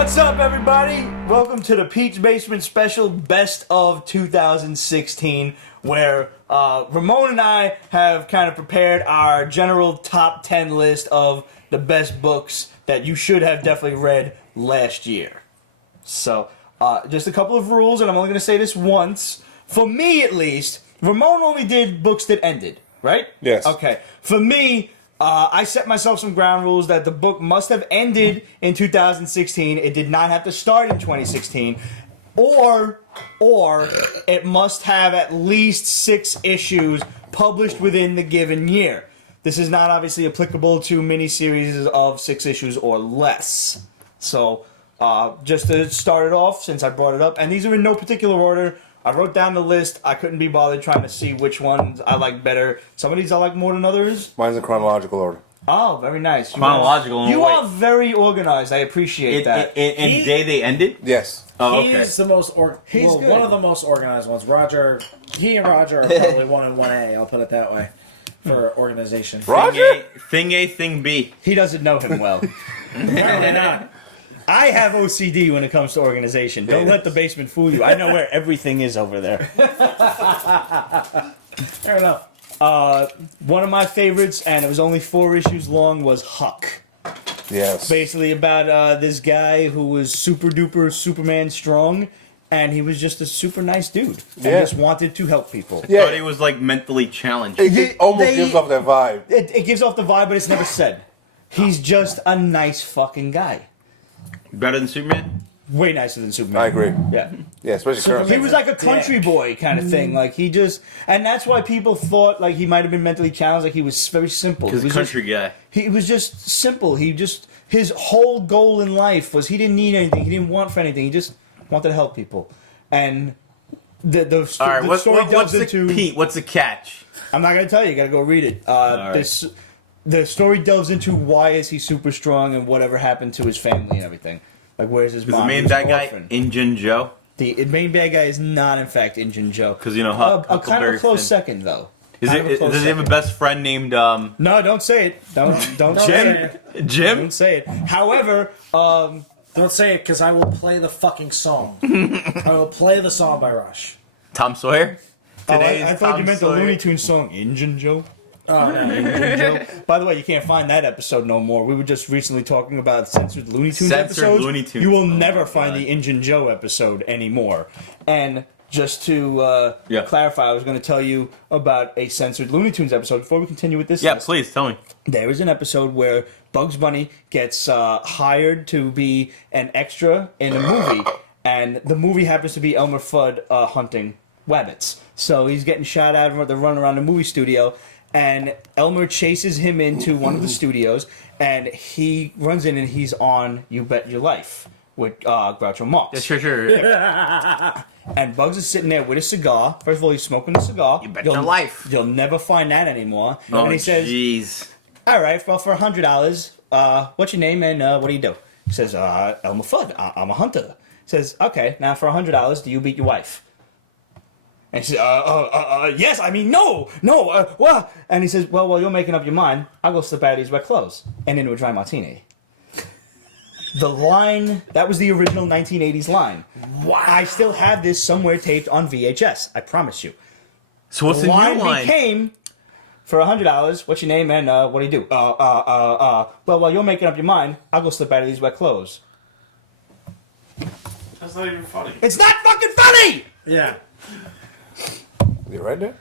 What's up, everybody? Welcome to the Pete's Basement Special Best of 2016, where Ramon and I have kind of prepared our general top 10 list of the best books that you should have definitely read last year. So, just a couple of rules, and I'm only going to say this once. For me, at least, Ramon only did books that ended, right? Yes. Okay. For me, I set myself some ground rules that the book must have ended in 2016. It did not have to start in 2016. Or it must have at least 6 issues published within the given year. This is not obviously applicable to miniseries of 6 issues or less. So, just to start it off, since I brought it up, and these are in no particular order. I wrote down the list. I couldn't be bothered trying to see which ones I like better. Some of these I like more than others. Mine's in chronological order. Oh, very nice. Chronological. You are very organized. I appreciate that. And day they ended? Yes. Oh, okay. He's the most He's good. one of the most organized ones. He and Roger are probably 1 and 1A. I'll put it that way for organization. Roger? Thing A, thing B. He doesn't know him well. Apparently not. I have OCD when it comes to organization. Don't let the basement fool you. I know where everything is over there. Fair enough. One of my favorites, and it was only 4 issues long, was Huck. Yes. Basically about this guy who was super duper Superman strong, and he was just a super nice dude. And just wanted to help people. Yeah. Thought he was like mentally challenged. It almost gives off that vibe. It gives off the vibe, but it's never said. He's just a nice fucking guy. Better than Superman? Way nicer than Superman. I agree. Yeah. Yeah, especially currently. He was like a country boy kind of thing. Like, he just... And that's why people thought, like, he might have been mentally challenged. Like, he was very simple. Because a country guy. He was just simple. His whole goal in life was he didn't need anything. He didn't want for anything. He just wanted to help people. And the story Alright, delves what's into... the Pete? What's the catch? I'm not going to tell you. You got to go read it. The story delves into why is he super strong and whatever happened to his family and everything. Like, where's his mom? Is the main bad guy Injun Joe? The main bad guy is not, in fact, Injun Joe. Because, you know, Huck, a kind of a close second, though. Does he have a best friend named... No, don't say it. Don't Jim? Jim? Don't say it. However, Don't say it, because I will play the fucking song. I will play the song by Rush. Tom Sawyer? I thought you meant the Looney Tunes song, Injun Joe. Oh, no. Injun Joe. By the way, you can't find that episode no more. We were just recently talking about censored Looney Tunes episodes. Looney Tunes. You will never find the Injun Joe episode anymore. And just to clarify, I was going to tell you about a censored Looney Tunes episode before we continue with this. Yeah, please, tell me. There is an episode where Bugs Bunny gets hired to be an extra in a movie, and the movie happens to be Elmer Fudd hunting rabbits. So he's getting shot at, they're running around the movie studio, and Elmer chases him into one of the studios, and he runs in and he's on You Bet Your Life with Groucho Marx. Yeah, sure. And Bugs is sitting there with a cigar. First of all, he's smoking a cigar. You Bet Your Life. You'll never find that anymore. Oh, and he says, jeez. all right, well, for $100, what's your name and what do you do? He says, Elmer Fudd, I'm a hunter. He says, okay, now for $100, do you beat your wife? And she says, yes, I mean, no, what? And he says, well, while you're making up your mind, I'll go slip out of these wet clothes and into a dry martini. The line, that was the original 1980s line. Wow. I still have this somewhere taped on VHS, I promise you. So what's the new line? Became, for $100, what's your name and what do you do? Well, while you're making up your mind, I'll go slip out of these wet clothes. That's not even funny. It's not fucking funny! Yeah. You right there?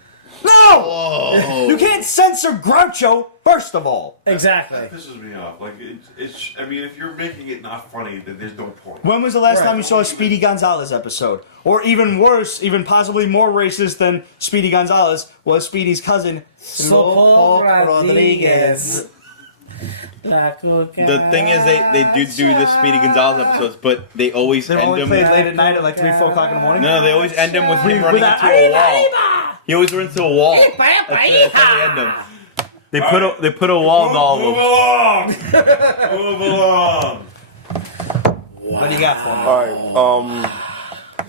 No! Oh. You can't censor Groucho, first of all. Exactly. That pisses me off. Like, it's. I mean, if you're making it not funny, then there's no point. When was the last time you saw a Speedy Gonzalez episode? Or even worse, even possibly more racist than Speedy Gonzalez, was Speedy's cousin, Slopo Rodriguez. The thing is, they do the Speedy Gonzalez episodes, but they always end only them... played late at night at like 3, 4 o'clock in the morning? No, they always end them with him running into a wall. He always runs into a wall. That's how they end them. They put a wall in all of them. Move along. What do you got for me? Alright,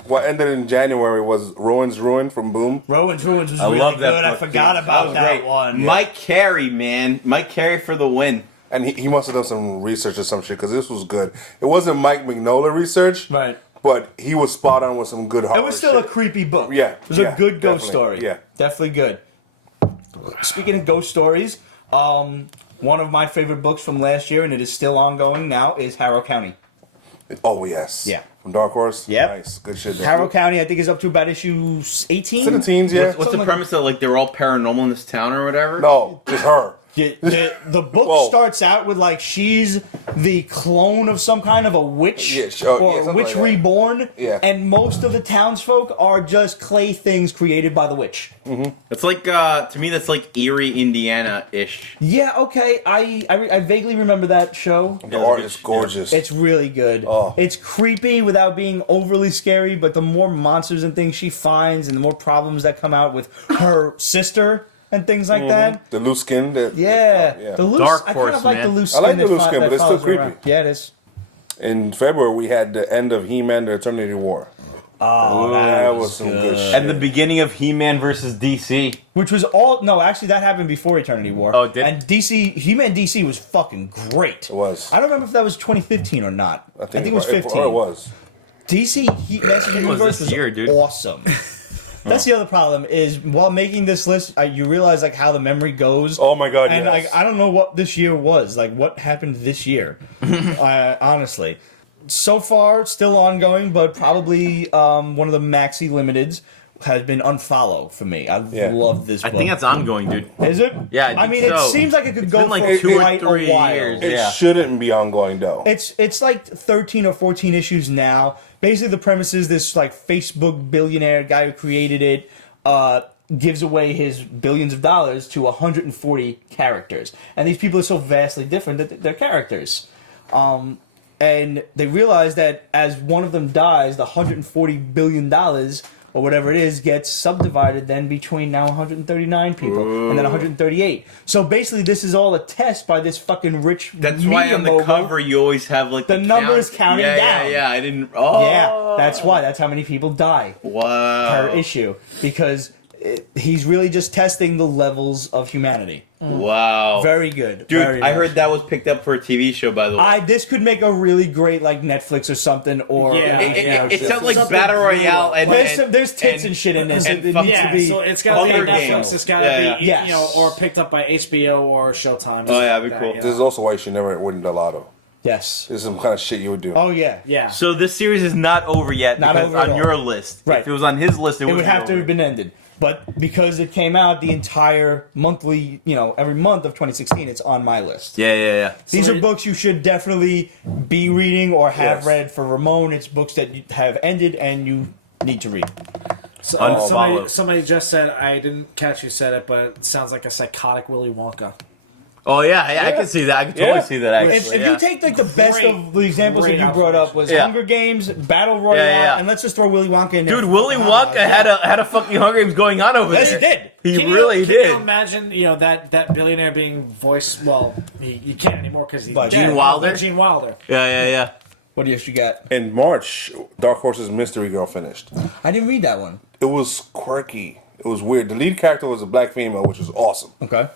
what ended in January was Rowan's Ruin from Boom. Rowan's was I really love that good. I book, forgot dude. about was that great. one. Mike Carey, man. Mike Carey for the win. And he must have done some research or some shit because this was good. It wasn't Mike Mignola research, Right. But he was spot on with some good horror. It was still shit. a creepy book. Yeah, It was a good ghost definitely, story. yeah. Definitely good. Speaking of ghost stories, one of my favorite books from last year, and it is still ongoing now, is Harrow County. Oh, yes. Yeah. From Dark Horse? Yep. Nice. Good shit. There. Harrow County, I think, is up to about issue 18. It's in the teens, yeah. What's the Something premise that like they're all paranormal in this town or whatever? No, just her. The book Whoa. starts out with like she's the clone of some kind of a witch Yeah, sure, yeah, or something witch like that. reborn, Yeah. and most of the townsfolk are just clay things created by the witch. It's like to me that's like Erie, Indiana-ish. Yeah, okay, I vaguely remember that show. The art is gorgeous. It's really good. Oh. It's creepy without being overly scary, but the more monsters and things she finds, and the more problems that come out with her sister and things like that. The loose skin. Yeah, the loose. Dark I kind Horse, of like man. the loose I skin. like the that loose skin, that but it's still follows creepy. around. Yeah, it is. In February, we had the end of He-Man: The Eternity War. Oh, That was some good shit. And the beginning of He-Man versus DC. Which was all no, actually that happened before Eternity War. Oh, it did? And DC, He-Man DC was fucking great. It was. I don't remember if that was 2015 or not. I think it was 15. Or it was. DC Master it was Universe this was year, dude. awesome. That's the other problem is while making this list, you realize like how the memory goes. Oh my god, And yes. like I don't know what this year was, like what happened this year. Honestly, so far still ongoing, but probably one of the maxi limiteds has been Unfollow for me. I love this book. I think that's ongoing, dude. Is it? Yeah, I I think mean, so. it seems like it could It's go been like for 2 or quite 3 a while. years. It Yeah. shouldn't be ongoing, though. It's like 13 or 14 issues now. Basically, the premise is this like Facebook billionaire guy who created it gives away his billions of dollars to 140 characters, and these people are so vastly different that they're characters. And they realize that as one of them dies, the $140 billion or whatever it is gets subdivided then between now 139 people and then 138. So basically, this is all a test by this fucking rich. That's why media on the mogul. cover you always have like The numbers count. counting down. Yeah, I didn't. Oh, Yeah, that's why. That's how many people die Wow. per issue because he's really just testing the levels of humanity. Wow. Very good, Dude, very I much. heard that was picked up for a TV show, by the way. This could make a really great like Netflix or something or Yeah. It sounds like Something Battle Royale and there's tits and shit in this. and It fuck- needs to Yeah, be. so it's got to be Hunger Netflix. Games. It's got to Yeah, be, yeah. you know, or picked up by HBO or Showtime. Oh, yeah, something that'd be like cool. that, This is also why you should never win the lotto. Yes. This is some kind of shit you would do. Oh yeah. Yeah. So this series is not over yet Not because over at on all. your list. Right. If it was on his list, it It would be have to over. have been ended. But because it came out the entire monthly, every month of 2016, it's on my list. Yeah. These So are books you should definitely be reading or have Yes. read for Ramon. It's books that you have ended and you need to read. So, Unfollow. somebody just said, I didn't catch who said it, but it sounds like a psychotic Willy Wonka. Oh yeah, I can see that. I can totally Yeah. see that. Actually, If you take like the best of the examples that great you brought up was Yeah. Hunger Games, Battle Royale, Yeah. and let's just throw Willy Wonka in there. dude, Willy Wonka had a fucking Hunger Games going on over Yes, there. he did. He Can really you did. imagine, that billionaire being voiced? Well, he can't anymore because he's By dead. Gene Wilder? Gene Wilder. Yeah. What else you got? In March, Dark Horse's Mystery Girl finished. I didn't read that one. It was quirky. It was weird. The lead character was a black female, which was awesome. Okay.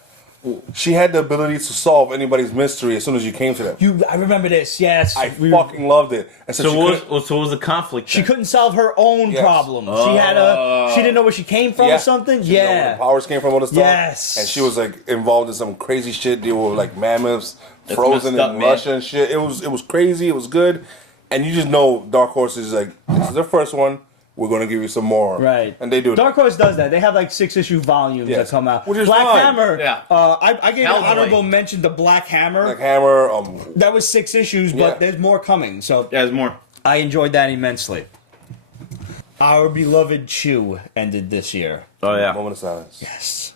She had the ability to solve anybody's mystery as soon as you came to them. I remember this. Yes. I fucking loved it. And So she what couldn't- was the conflict? She then? couldn't solve her own Yes. problem. She didn't know where she came from or something. She didn't know where the powers came from all the stuff. Yes. And she was like involved in some crazy shit. Deal with like mammoths, That's frozen messed up, in man. Russia and shit. It was crazy. It was good. And you just know Dark Horse is like, this is their first one. We're gonna give you some more. Right. And they do. Dark Horse does that. They have like 6-issue volumes Yes. that come out. Which is Black fine. Hammer. Yeah. I gave an Hellboy. honorable mention to Black Hammer. Like Hammer. That was 6 issues, but Yeah. there's more coming. So Yeah, there's more. I enjoyed that immensely. Our beloved Chew ended this year. Oh yeah. Moment of silence. Yes.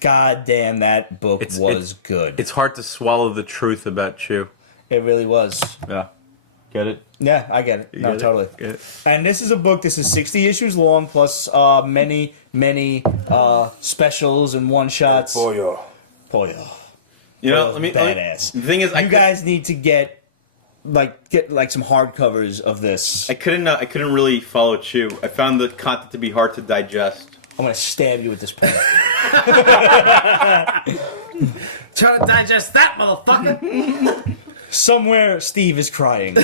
God damn, that book was good. It's hard to swallow the truth about Chew. It really was. Yeah. Get it? Yeah, I get it. You No, get it? totally. Get it? And this is a book. This is 60 issues long, plus many specials and one shots. Boyo. Pollo. You know, Pollo's let me. badass. The thing is, You guys need to get some hardcovers of this. I couldn't really follow Chew. I found the content to be hard to digest. I'm gonna stab you with this pen. Try to digest that, motherfucker. Somewhere, Steve is crying.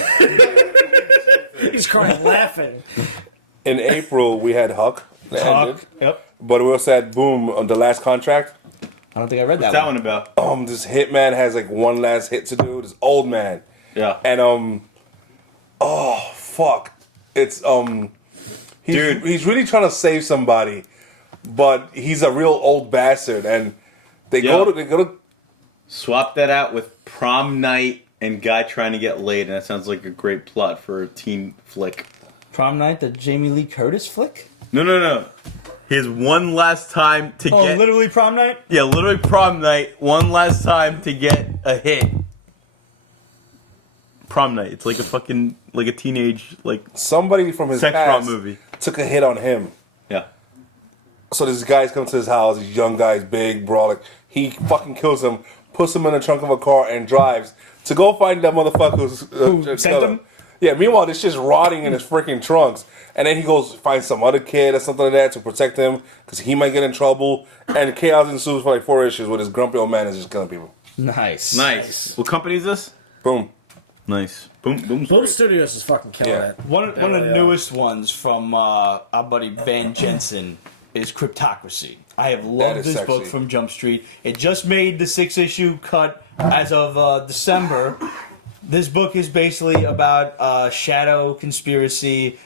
He's crying laughing. In April, we had Huck. That ended. Yep. But we also had Boom on the last contract. I don't think I read that What's that one. one about? This hitman has like one last hit to do. This old man. Yeah. And oh fuck. It's Dude. he's really trying to save somebody, but he's a real old bastard. And they go to Swap that out with prom night and guy trying to get laid, and that sounds like a great plot for a teen flick. Prom Night, the Jamie Lee Curtis flick? No. His one last time to Oh, get... literally Prom Night? Yeah, literally prom night. One last time to get a hit. Prom night. It's like a fucking... Like a teenage... Like somebody from his sex past prom movie. took a hit on him. Yeah. So this guy's come to his house. This young guy's big, brolic. He fucking kills him, puts him in the trunk of a car, and drives to go find that motherfucker who sent him? Yeah, meanwhile, this shit's rotting in his freaking trunks. And then he goes find some other kid or something like that to protect him because he might get in trouble. And chaos ensues for like 4 issues with his grumpy old man is just killing people. Nice. What company is this? Boom. Nice. Boom Boom Studios is fucking killing Yeah. it. One of the newest ones from our buddy Van Jensen is Cryptocracy. I have loved is this sexy. book from Jump Street. It just made the 6-issue cut as of December. This book is basically about shadow conspiracy.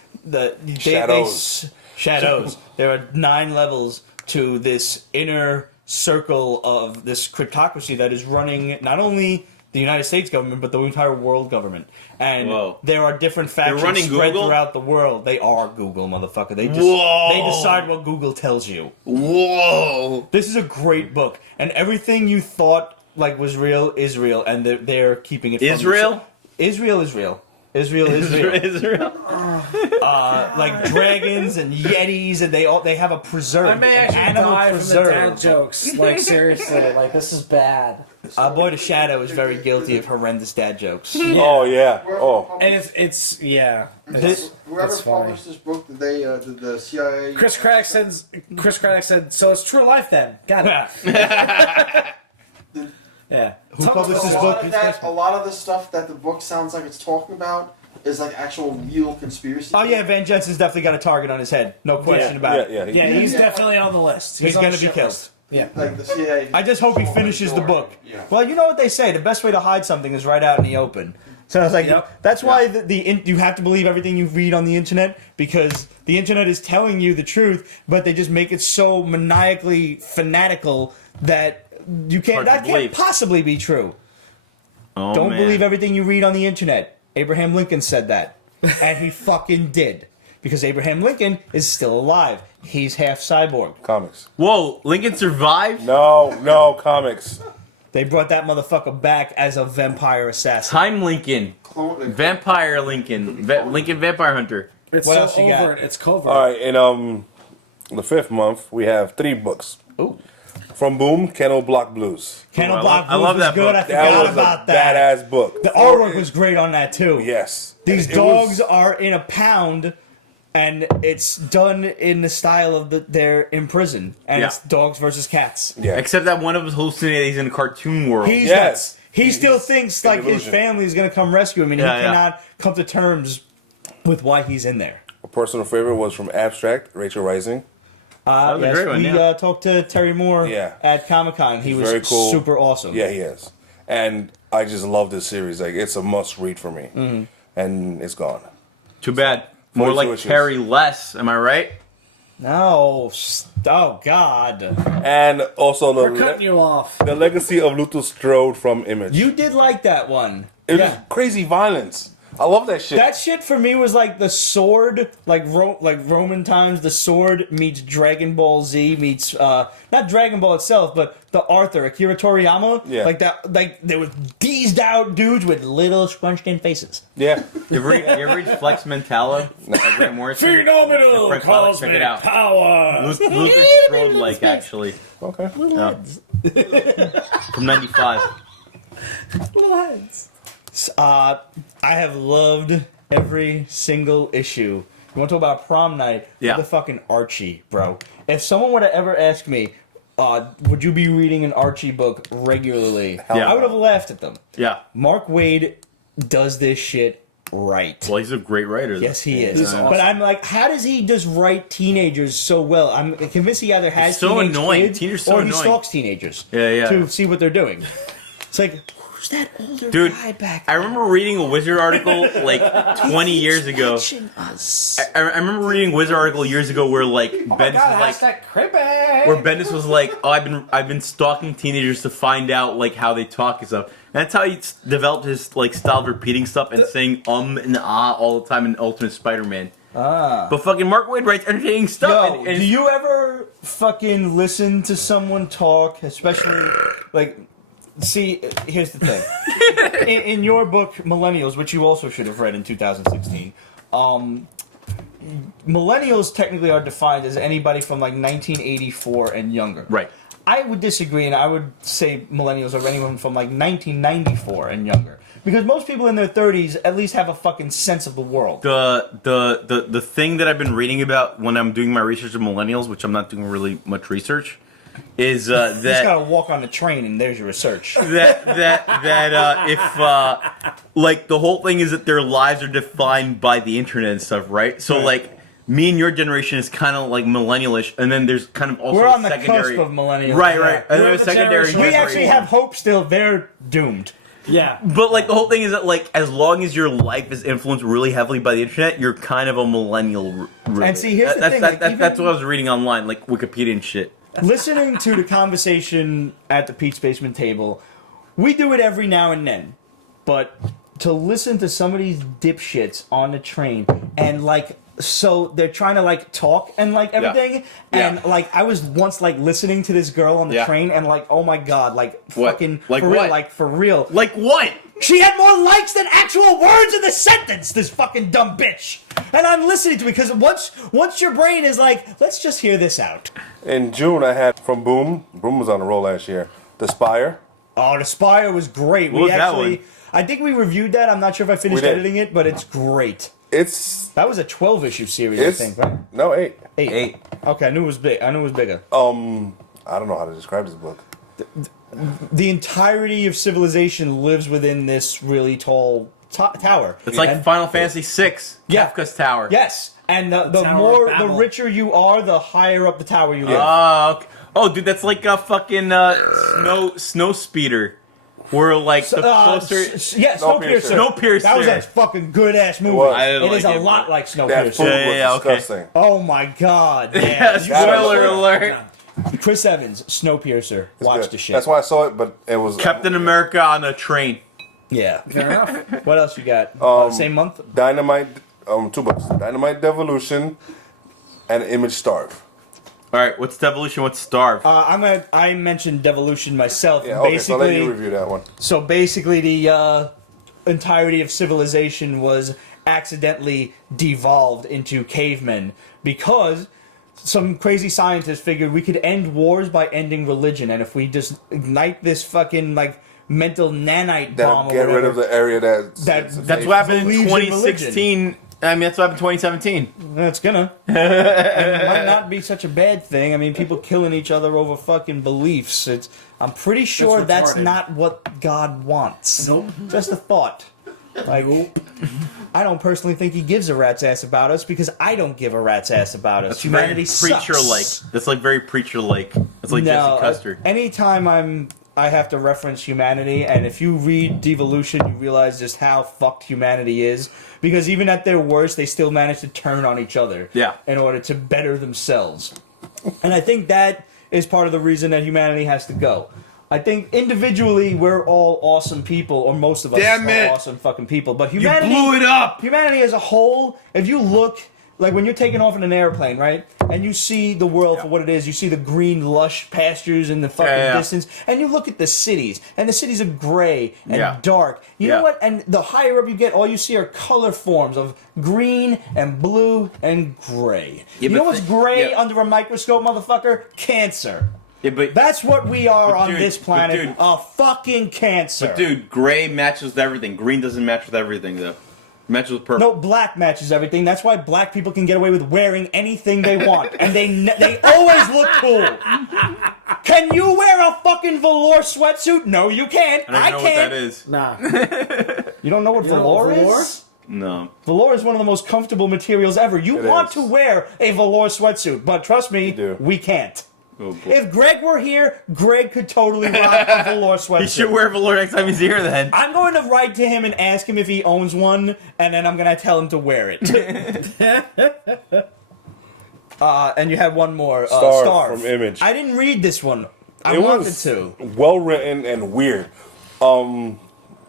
Shadows. There are 9 levels to this inner circle of this cryptocracy that is running not only the United States government, but the entire world government. And there are different factions running spread Google? throughout the world. They are Google, motherfucker. They decide what Google tells you. Whoa. This is a great book, and everything you thought like was real is real, and they're keeping it. Israel? Israel is real. Israel is real. Israel? Like dragons and yetis, and they have a preserve. I may an actually animal die preserve. from the dad jokes. Like, seriously. Like, this is bad. Our boy the Shadow is very guilty of horrendous dad jokes. Oh, yeah. Oh. And it's yeah. Whoever It's funny. published this book, did the CIA? Chris Craddock said, so it's true life then. Got it. Yeah. Who published this A book? lot of the stuff that the book sounds like it's talking about is like actual real conspiracy. Oh yeah, Van Jensen's definitely got a target on his head. No question about it. Yeah. He's definitely on the list. He's on gonna the be shit killed. list. Yeah. Like the CIA. I just hope he finishes the book. Yeah. Well, you know what they say: the best way to hide something is right out in the open. So I was like, that's why you have to believe everything you read on the internet, because the internet is telling you the truth, but they just make it so maniacally fanatical that you can't. That can't possibly be true. Oh, Don't man. believe everything you read on the internet. Abraham Lincoln said that, and he fucking did, because Abraham Lincoln is still alive. He's half cyborg. Comics. Whoa, Lincoln survived? No, comics. They brought that motherfucker back as a vampire assassin. Time Lincoln. Vampire Lincoln. Lincoln Vampire Hunter. It's What so else you got? overt. It's covert. All right, in the 5th month, we have 3 books. Ooh. From Boom, Kennel Block Blues. Kennel I Block love Blues was that good. book. I That forgot was about a that. badass book. The artwork was great on that too. Yes. These It dogs was- are in a pound, and it's done in the style of they're in prison, and it's dogs versus cats. Yeah. Except that one of us hallucinated he's in a cartoon world. He's Yes. nuts. He still thinks like his Devolution. family is gonna come rescue him, and Yeah, he yeah. cannot come to terms with why he's in there. A personal favorite was from Abstract, Rachel Rising. was a Yes, great one, we yeah. Talked to Terry Moore at Comic-Con. He was very cool. super awesome. Yeah, he is. And I just love this series. Like, it's a must read for me. Mm-hmm. And it's gone. Too bad. More 42 like issues. Terry less, am I right? No. Oh God. And also We're cutting you off. the legacy of Luthor Strode from Image. You did like that one. It was crazy violence. I love that shit. That shit for me was like the Sword, like Roman times. The Sword meets Dragon Ball Z meets not Dragon Ball itself, but the Akira Toriyama. Yeah. Like that. Like there was deezed out dudes with little scrunched in faces. Yeah. You ever read Flex Mentalo? Like Grant Morrison? Phenomenal Frank Violet, check cosmic it out. power. Luther Strode like actually. Okay. Yeah. From 95. Little heads. I have loved every single issue You want to talk about prom night? Yeah. The fucking Archie, bro. If someone were to ever ask me, would you be reading an Archie book regularly? Yeah. I would have laughed at them. Yeah. Mark Waid does this shit right. Well, he's a great writer. Yes, he is. He's awesome. But I'm like, how does he just write teenagers so well? I'm convinced he either has It's so teenage annoying. kids Teenagers so or he annoying. stalks teenagers Yeah. to see what they're doing. It's like, who's that older Dude, guy back I remember reading a Wizard article like 20 years ago. watching us? I remember reading a Wizard article years ago where like Bendis was like, hashtag creepy. where Bendis was like, "Oh, I've been stalking teenagers to find out like how they talk and stuff." And that's how he developed his like style of repeating stuff and saying and ah all the time in Ultimate Spider-Man. But fucking Mark Waid writes entertaining stuff. Yo, do you ever fucking listen to someone talk, especially like? See, here's the thing. in your book, Millennials, which you also should have read in 2016, millennials technically are defined as anybody from like 1984 and younger. Right. I would disagree, and I would say millennials are anyone from like 1994 and younger. Because most people in their 30s at least have a fucking sense of the world. The thing that I've been reading about when I'm doing my research of millennials, which I'm not doing really much research, is You just that gotta walk on the train and there's your research. like the whole thing is that their lives are defined by the internet and stuff, right? So Right. like me and your generation is kind of like millennialish, and then there's kind of also We're on the secondary, cusp of millennials. right? Yeah. And We're there's the secondary. generation- We Generation actually one. have hope still. They're doomed. Yeah. But like the whole thing is that like as long as your life is influenced really heavily by the internet, you're kind of a millennial. And see, here's the thing, like, that's even- what I was reading online, like Wikipedia and shit. Listening to the conversation at the Pete's Basement table, we do it every now and then. But to listen to some of these dipshits on the train and like, so they're trying to like talk and like everything, and Yeah. like I was once like listening to this girl on the Yeah. train and like, oh my god, like What? fucking Like for real, what? like for real. Like what? She had more likes than actual words in the sentence, this fucking dumb bitch. And I'm listening to it because once your brain is like, let's just hear this out. In June, I had from Boom. Boom was on the roll last year. The Spire. Oh, the Spire was great. What was that one? I think we reviewed that. I'm not sure if I finished We did. editing it, but it's great. It's That was a 12-issue series, it's I think, right? no 8. Eight. Okay, I knew it was big. I knew it was bigger. I don't know how to describe this book. The entirety of civilization lives within this really tall tower. It's like And- Final Fantasy VI, Yeah. Kafka's Tower. Yes, and the Tower more, of the Babel. richer you are, the higher up the tower you live. Okay. Oh, dude, that's like a fucking snow speeder. Where like the closer. Yeah, Snowpiercer. Snowpiercer. That was a fucking good ass movie. was. I It didn't is like a it, lot but- like That Snowpiercer. food Yeah, was okay. disgusting. Oh my god! Yeah, Yeah. spoiler alert. Chris Evans, Snowpiercer. It's Watch good. the shit. That's why I saw it, but it was Captain America on a train. Yeah. Fair enough. What else you got? Same month? Dynamite. 2 books. Dynamite Devolution and Image Starve. All right, what's Devolution? What's Starve? I mentioned Devolution myself. Yeah, okay, so I'll let basically, you review that one. so basically, the entirety of civilization was accidentally devolved into cavemen because some crazy scientists figured we could end wars by ending religion, and if we just ignite this fucking like mental nanite bomb, That'll or get rid of whatever, the area That's That's what happened in believes in 2016. I mean, that's what happened in 2017. That's gonna. And it might not be such a bad thing. I mean, people killing each other over fucking beliefs. I'm pretty sure that's retarded. not what God wants. Nope. Just a thought. Like, I don't personally think he gives a rat's ass about us because I don't give a rat's ass about us. That's Humanity very preacher-like. sucks. That's like very preacher-like. It's like No, Jesse Custer. anytime I have to reference humanity, and if you read Devolution, you realize just how fucked humanity is. Because even at their worst, they still manage to turn on each other Yeah. in order to better themselves. And I think that is part of the reason that humanity has to go. I think individually we're all awesome people, or most of us Damn are it. awesome fucking people. But You humanity, blew it up! humanity as a whole, if you look, like when you're taking off in an airplane, right? And you see the world for what it is, you see the green, lush pastures in the fucking Yeah. distance, and you look at the cities, and the cities are gray and Yeah. dark. You Yeah. know what? And the higher up you get, all you see are color forms of green and blue and gray. Yeah, you know but what's gray yeah. under a microscope, motherfucker? Cancer. Yeah, but That's what we are on dude, this but planet. dude- a fucking cancer. dude, gray matches with everything. Green doesn't match with everything, though. Matches with purple. No, black matches everything. That's why black people can get away with wearing anything they want, and they always look cool. Can you wear a fucking velour sweatsuit? No, you can't. I don't know can't. what that is. Nah. You don't know what You know velour what velour? is? No. Velour is one of the most comfortable materials ever. You It want is. to wear a velour sweatsuit, but trust me, do. we can't. Oh, boy. If Greg were here, Greg could totally rock a velour sweatsuit. He should wear velour next time he's here then. I'm going to write to him and ask him if he owns one, and then I'm going to tell him to wear it. And you had one more. Starve from Image. I didn't read this one. I It wanted was to. well written and weird.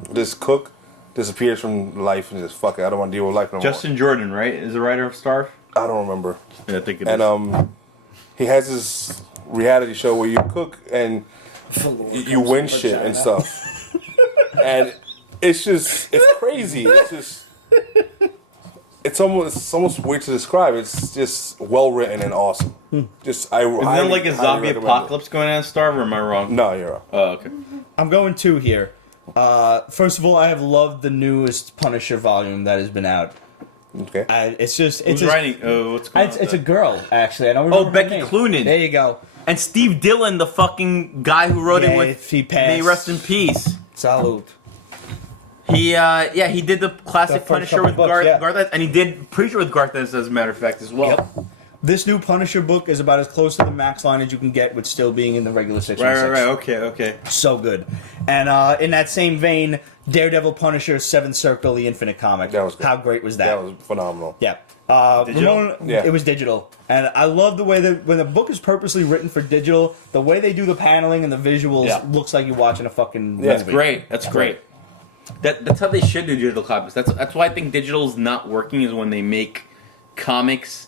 This cook disappears from life and just fuck it. I don't want to deal with life no more. Justin Jordan, right? Is the writer of Starve? I don't remember. Yeah, I think it is. And he has this reality show where you cook and you win shit and stuff. And it's crazy. It's almost weird to describe. It's just well written and awesome. Is there like a zombie apocalypse going on in Starve, or am I wrong? No, you're wrong. Oh, okay. I'm going two here. First of all, I have loved the newest Punisher volume that has been out. Okay. It's just Who's writing? What's going on? It's a girl, actually. I don't remember her Becky name. Cloonan. There you go. And Steve Dillon, the fucking guy who wrote it with. he passed. May he rest in peace. Salute. He did the classic The first Punisher couple with books, yeah. Garth, and he did Preacher with Garth, as a matter of fact, as well. Yep. This new Punisher book is about as close to the max line as you can get with still being in the regular 616. Right. Okay. So good. And in that same vein, Daredevil Punisher 7th Circle, the Infinite comic. That was good. How great was that? That was phenomenal. Yeah. Digital? Ramon, Yeah. It was digital. And I love the way that when the book is purposely written for digital, the way they do the paneling and the visuals looks like you're watching a fucking movie. That's great. That's great. That's how they should do digital comics. That's why I think digital is not working, is when they make comics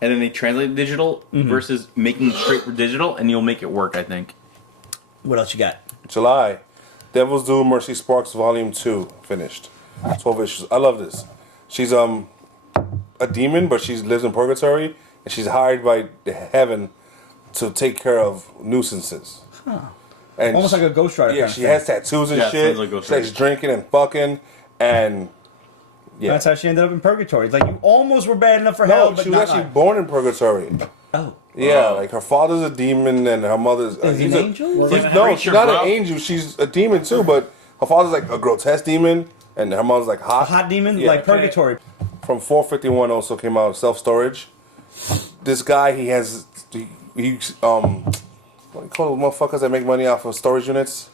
and then they translate to digital versus making it straight for digital, and you'll make it work, I think. What else you got? July. Devil's Due Mercy Sparx Volume 2 finished. 12 issues. I love this. She's a demon, but she lives in purgatory, and she's hired by heaven to take care of nuisances. And Almost like a Ghost Rider. yeah, kind of she thing. has tattoos and Yeah, shit. sounds like Ghost She likes Rider. drinking and fucking, and yeah. That's how she ended up in purgatory. Like, you almost were bad enough for hell, No, but she was not. actually born in purgatory. Oh. Yeah, like her father's a demon and her mother's. Is he he's an a- angel? We're he's- gonna no, have- she's not bro. an angel. She's a demon too, but her father's like a grotesque demon, and her mother's like hot. A hot demon? Yeah. Like purgatory. From 451 also came out Self Storage. This guy, he what do you call those motherfuckers that make money off of storage units?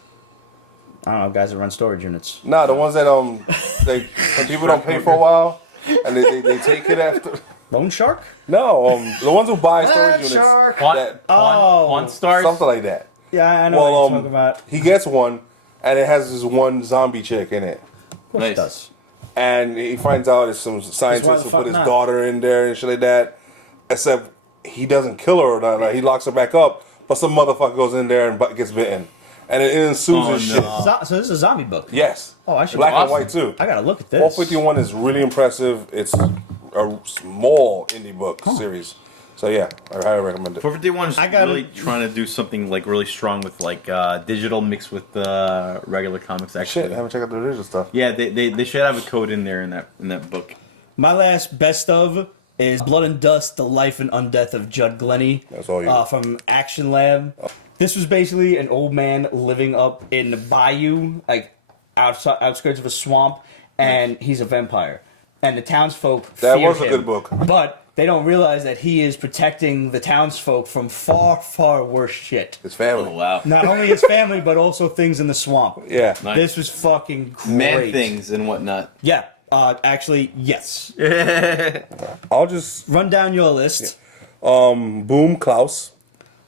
I don't know, guys that run storage units. Nah, the ones that when people don't pay for a while and they take it after. Loan Shark? No, the ones who buy storage units. Shark. Pawn Stars? Something like that. Yeah, I know what you're talking about. He gets one, and it has this one zombie chick in it. Of course it does. And he finds out there's some scientists who fuck put his not? daughter in there and shit like that. Except he doesn't kill her or nothing. Like, he locks her back up, but some motherfucker goes in there and gets bitten. And it ensues Oh, and shit. no. So this is a zombie book. Yes. Oh, I should. Black and awesome. white too. I gotta look at this. 451 is really impressive. It's a small indie book series. So yeah, I highly recommend it. 451 is I gotta- really trying to do something like really strong with like digital mixed with regular comics. Actually, Shit, I haven't checked out the original stuff. yeah, they should have a code in there in that book. My last best of is Blood and Dust: The Life and Undeath of Judd Glenny. That's all you. From Action Lab. This was basically an old man living up in the bayou, like outskirts of a swamp, and he's a vampire. And the townsfolk That fear was a him. good book. But they don't realize that he is protecting the townsfolk from far, far worse shit. His family. Oh wow, Not only his family, but also things in the swamp. Yeah. Nice. This was fucking great. man things and whatnot. Yeah. Actually, yes. I'll just Run down your list. boom Klaus.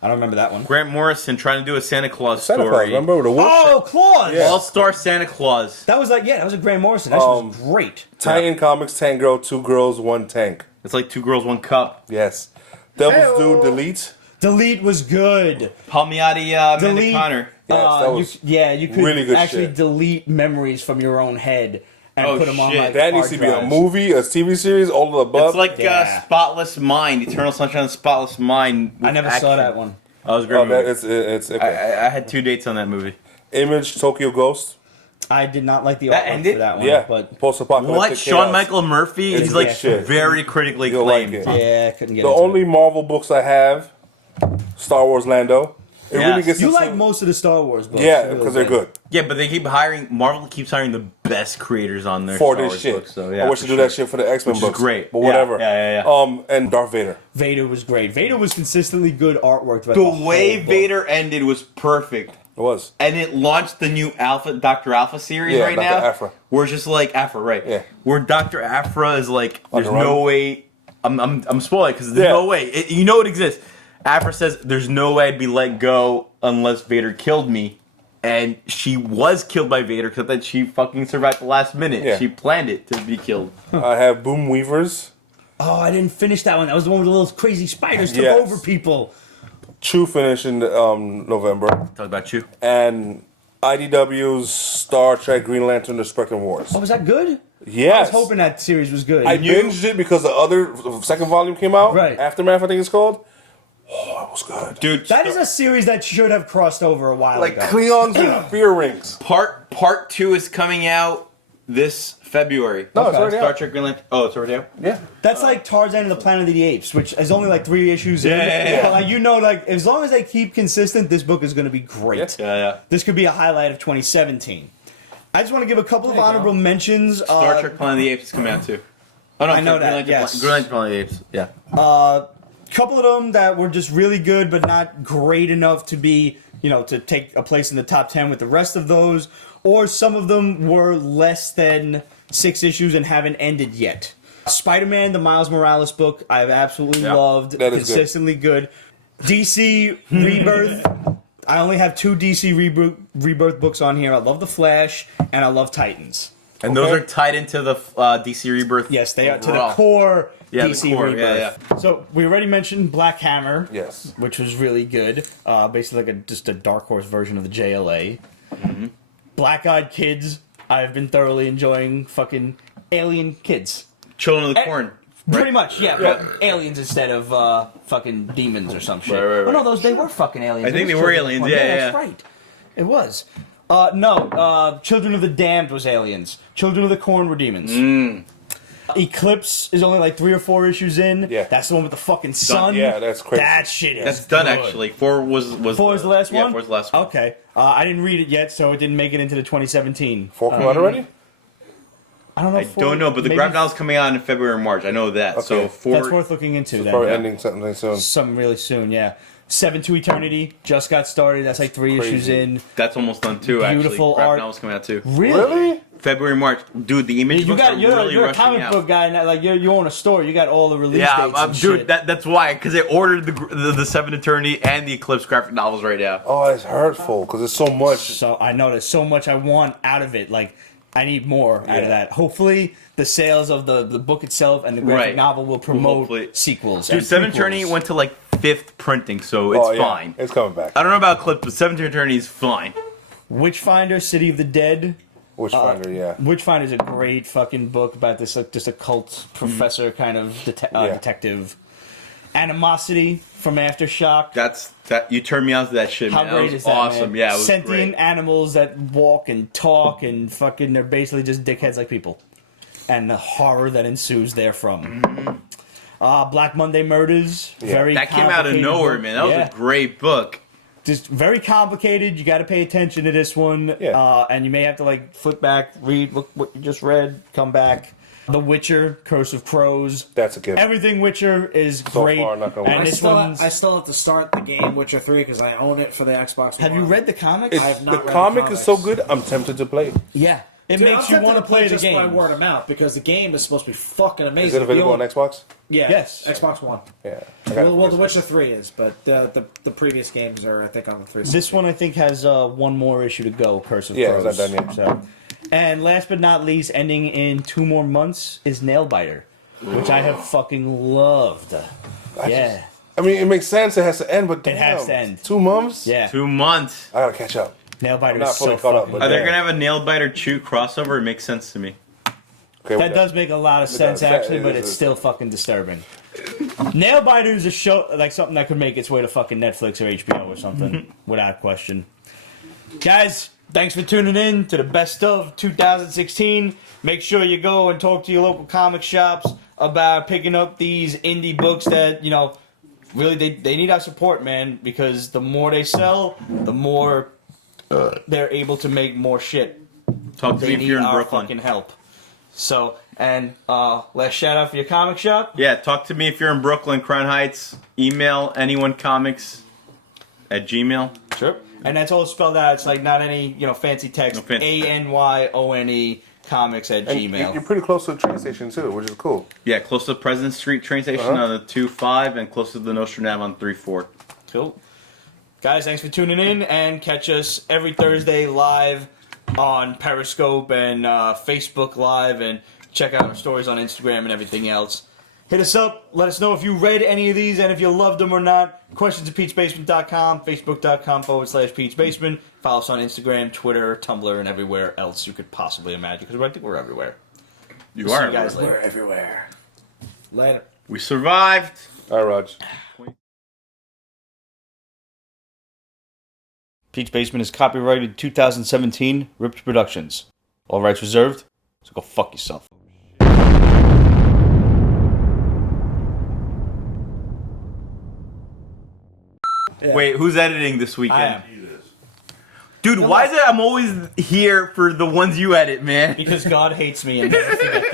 I don't remember that one. Grant Morrison trying to do a Santa Claus Santa story. Claus, remember the wolf? Oh, Claus! Yeah. All-Star Santa Claus. That was that was a Grant Morrison. That shit was great. Titan Comics, Tank Girl, 2 girls, 1 tank. It's like 2 girls, 1 cup. Yes. Devil's Hey-o. Due Delete. Delete was good. Palmiotti, Amanda Delete. Connor. Yes, that was you could really good actually shit. delete memories from your own head and Oh, put them on shit. like That needs hard to be a drives. movie, a TV series, all of the above. It's like Yeah. Spotless Mind, Eternal Sunshine of the Spotless Mind. I with never saw action. that one. That was a great Oh, movie. that, it's okay. I had 2 dates on that movie. Image, Tokyo Ghost. I did not like the That artwork ended? for that one. Yeah, But post-apocalyptic What? chaos. Sean Michael Murphy? It's He's like good shit. very critically You'll like acclaimed. it. yeah, I couldn't get The into only it. Marvel books I have, Star Wars Lando. It Yes. really gets You into- like most of the Star Wars books. Yeah, Really because they're good. Yeah, but they keep Marvel keeps hiring the best creators on their For Star this Wars shit. books. So, yeah, I wish for to do sure. that shit for the X-Men Which is books. great. But Yeah, whatever. yeah. And Darth Vader. Vader was great. Vader was consistently good artwork. throughout The whole way book. Vader ended was perfect. It was. And it launched the new Dr. Alpha series Yeah, right Dr. now. Aphra. Where it's just like Aphra, right? Yeah. Where Dr. Aphra is like, there's On the no run. way. I'm spoiling because there's Yeah. no way. You know it exists. Aphra says there's no way I'd be let go unless Vader killed me. And she was killed by Vader except that she fucking survived the last minute. Yeah. She planned it to be killed. I have Boom Weavers. Oh, I didn't finish that one. That was the one with the little crazy spiders took Yes. over people. Chew finish in November. Talk about you. And IDW's Star Trek Green Lantern The Spectrum Wars. Oh, was that good? Yes. I was hoping that series was good. I binged it because the second volume came out. Right. Aftermath, I think it's called. Oh, it was good. Dude, that is a series that should have crossed over a while Like ago. Klingons with fear rings. Part 2 is coming out this February. No, it's already Star out. Trek Green Lantern. Oh, it's already out? Yeah. That's like Tarzan and the Planet of the Apes, which is only like 3 issues in. Yeah. But, like, you know, like as long as they keep consistent, this book is going to be great. Yeah. This could be a highlight of 2017. I just want to give a couple of honorable mentions. Star Trek Planet of the Apes is coming out too. Oh no, I know Green that, Lantern, yes. Green Lantern Planet of the Apes. Yeah. Couple of them that were just really good, but not great enough to be, to take a place in the top 10 with the rest of those. Or some of them were less than 6 issues and haven't ended yet. Spider-Man, the Miles Morales book, I've absolutely loved. That is consistently good. DC Rebirth. I only have 2 DC Rebirth books on here. I love The Flash and I love Titans. And those are tied into the DC Rebirth. Yes, they are to the overall. core Yeah, the DC core, Rebirth. yeah. So we already mentioned Black Hammer. Yes. Which was really good. Basically like just a Dark Horse version of the JLA. Mm-hmm. Black-Eyed Kids. I've been thoroughly enjoying fucking alien kids. Children of the Corn. Pretty much, yeah. But aliens instead of fucking demons or some shit. Right. Oh no, they were fucking aliens. I think It they was were Children of the aliens, Corn. yeah. That's right. It was. No, Children of the Damned was aliens. Children of the Corn were demons. Eclipse is only like 3 or 4 issues in. Yeah. That's the one with the fucking sun. Yeah, that's crazy. That shit is That's done good. actually. 4 was 4 is the last one? Yeah, 4 is the last one. Okay. I didn't read it yet, so it didn't make it into the 2017. 4 come out already? I don't know. I if 4 don't know, but the maybe graphic novel's coming out in February or March. I know that. So Okay. 4. That's worth looking into. It's Then. probably Yeah. ending something soon. Something really soon, yeah. 7 to Eternity just got started. That's like 3 issues Crazy. in. That's almost done too. Beautiful actually, graphic art. novel's coming out too. Really? February, March, dude. The image books are really you're a rushing comic out. book guy. Now, like you own a store. You got all the release Yeah, dates. And dude. shit. That's why, because they ordered the 7 Eternity and the Eclipse graphic novels right now. Oh, it's hurtful because it's so much. So I know there's so much I want out of it. Like I need more out Yeah. of that. Hopefully, the sales of the book itself and the graphic Right. novel will promote Hopefully. sequels. Dude, and 7 prequels. Eternity went to like 5th printing, so it's Oh, yeah. fine. It's coming back. I don't know about Eclipse, but 7 Eternity is fine. Witchfinder, City of the Dead. Witchfinder, yeah. Witchfinder is a great fucking book about this like just a cult professor kind of Yeah. detective. Animosity from Aftershock. That you turned me on to that shit, How man. great That was is that, awesome. man? Yeah, it was Sentient great. animals that walk and talk and fucking they're basically just dickheads like people. And the horror that ensues therefrom. Black Monday Murders. Yeah. Very That came out of complicated nowhere, book. man. That was Yeah. a great book. Just very complicated. You got to pay attention to this one. Yeah. And you may have to like flip back, read look what you just read, come back. The Witcher, Curse of Crows. That's a given. Everything Witcher is So great. far, not gonna and lie. this one's. I still have to start the game Witcher 3 because I own it for the Xbox Have One. you read the comics? It's, I have not the read the comic is so comics. good, I'm tempted to play. Yeah. It Dude, makes I'm you want to tempted play the just game. by word of mouth because the game is supposed to be fucking amazing. Is it available on Xbox? Yeah. Yes. Xbox One. Yeah. I got it Well, The first. Witcher 3 is, but the previous games are, I think, on the 360. This one, I think, has one more issue to go, Curse of Yeah, Crows. it's not done yet. So. And last but not least, ending in 2 more months, is Nailbiter, which I have fucking loved. Yeah. I mean, it makes sense. It has to end, but It has damn, to end. 2 months? Yeah. 2 months. I gotta catch up. Nailbiter not is so fully caught up, fucking but Are they Yeah. gonna have a Nailbiter Chew crossover? It makes sense to me. Okay, That does make a lot of sense, does. actually, It but is- it's still fucking disturbing. Nailbiter is a show, like something that could make its way to fucking Netflix or HBO or something, without question. Guys, thanks for tuning in to the best of 2016. Make sure you go and talk to your local comic shops about picking up these indie books that, really they need our support, man, because the more they sell, the more they're able to make more shit. Talk to They me if need you're in our Brooklyn. fucking help. So, and last shout out for your comic shop. Yeah, talk to me if you're in Brooklyn, Crown Heights. Email anyonecomics@gmail. Sure. And that's all spelled out. It's like not any, fancy text. No fancy ANYONE comics at And Gmail. you're pretty close to the train station too, which is cool. Yeah, close to President Street train station on the 2-5 and close to the Nostradamus on 3-4. Cool. Guys, thanks for tuning in, and catch us every Thursday live on Periscope and Facebook Live, and check out our stories on Instagram and everything else. Hit us up. Let us know if you read any of these and if you loved them or not. Questions at peachbasement.com, facebook.com/peachbasement. Follow us on Instagram, Twitter, Tumblr, and everywhere else you could possibly imagine, because I think we're everywhere. You See are. you guys We're later. everywhere. Later. We survived. All right, Raj. Peach Basement is copyrighted 2017, Ripped Productions. All rights reserved, so go fuck yourself. Yeah. Wait, who's editing this I weekend? am. Dude, why is it I'm always here for the ones you edit, man? Because God hates me and never forget